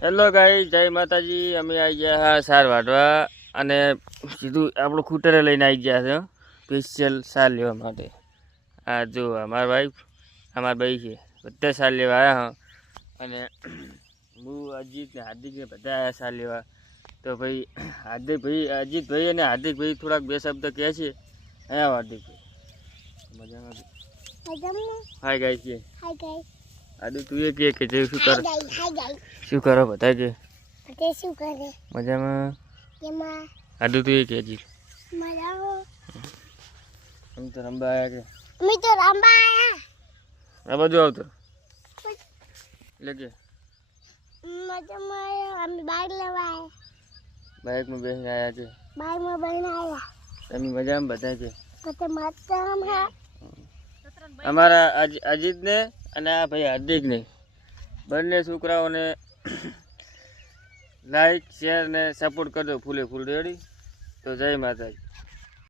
Hello guys, જય માતાજી। અમે આવી ગયા હા સાર વાઢવા અને સીધું આપણું ખૂટરે લઈને આવી ગયા છે સ્પેશિયલ સાર લેવા માટે। આ જો અમારા વાઈફ અમારા ભાઈ છે, બધા સાર લેવા આવ્યા હા। અને હું અજીત ને હાર્દિક ને બધા આવ્યા સાર લેવા। તો ભાઈ અજીતભાઈ અને હાર્દિકભાઈ થોડાક બે શબ્દ કહે છે। હા હાર્દિકભાઈ, મજામાં? હાય ગાઈસ કે હાય ગાઈસ। આદુ તું એ કે શું કરે? Hi guys. શું કરો બધા કે તે શું કરે? મજામાં? એમાં આદુ તું એ કે જી મજામાં? हम तो रंबा आया के मैं तो रंबा आया। अब जो आओ तो लगे मजा में आया। हम बाइक लेवा आए। बाइक में बैठने आया के बाइक में बैठने आया। तमी मजा में बता के तो मजा हम है हमारा अजीत ने અને આ ભાઈ હાર્દિક ને બંને છોકરાઓને લાઈક શેર ને સપોર્ટ કરજો ફૂલે ફૂલ રેડી। તો જય માતાજી।